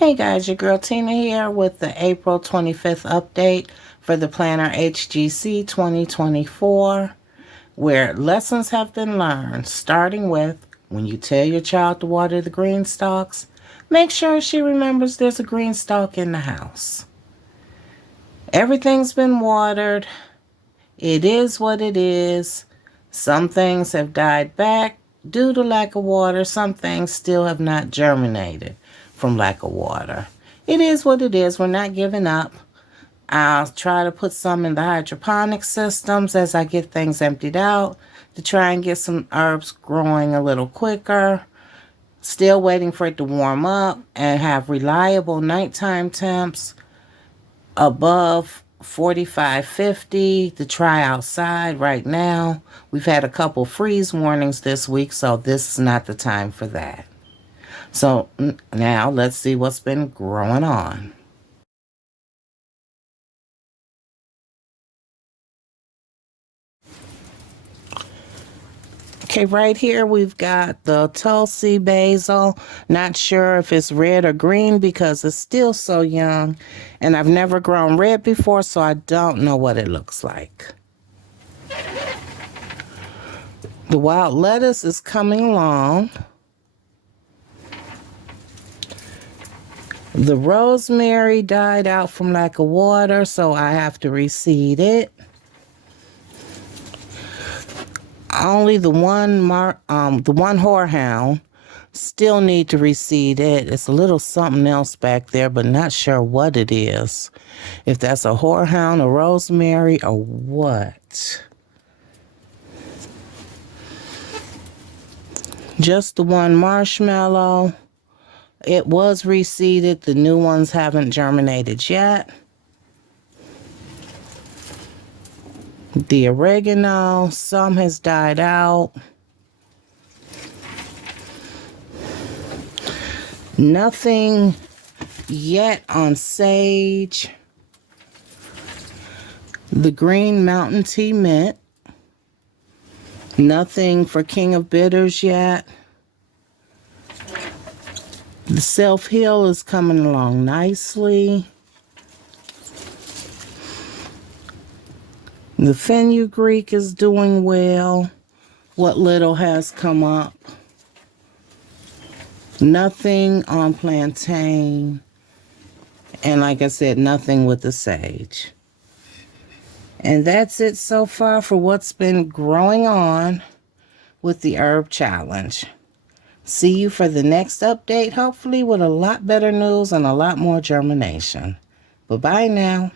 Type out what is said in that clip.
Hey guys, your girl Tina here with the April 25th update for the Planner HGC 2024, where lessons have been learned, starting with when you tell your child to water the green stalks, make sure she remembers there's a green stalk in the house. Everything's been watered. It is what it is. Some things have died back due to lack of water. Some things still have not germinated from lack of water. It is what it is. We're not giving up. I'll try to put some in the hydroponic systems as I get things emptied out to try and get some herbs growing a little quicker. Still waiting for it to warm up and have reliable nighttime temps above 45, 50 to try outside right now. We've had a couple freeze warnings this week, so this is not the time for that. So now let's see what's been growing on. Okay, right here we've got the Tulsi basil. Not sure if it's red or green because it's still so young. And I've never grown red before, so I don't know what it looks like. The wild lettuce is coming along. The rosemary died out from lack of water, so I have to reseed it. Only the one horehound still need to reseed it. It's a little something else back there, but not sure what it is. If that's a horehound, a rosemary, or what. Just the one marshmallow. It was reseeded. The new ones haven't germinated yet. The oregano, some has died out. Nothing yet on sage. The green mountain tea mint. Nothing for King of Bitters yet. The self-heal is coming along nicely. The fenugreek is doing well. What little has come up. Nothing on plantain. And like I said, nothing with the sage. And that's it so far for what's been growing on with the herb challenge. See you for the next update, hopefully with a lot better news and a lot more germination. Bye-bye now.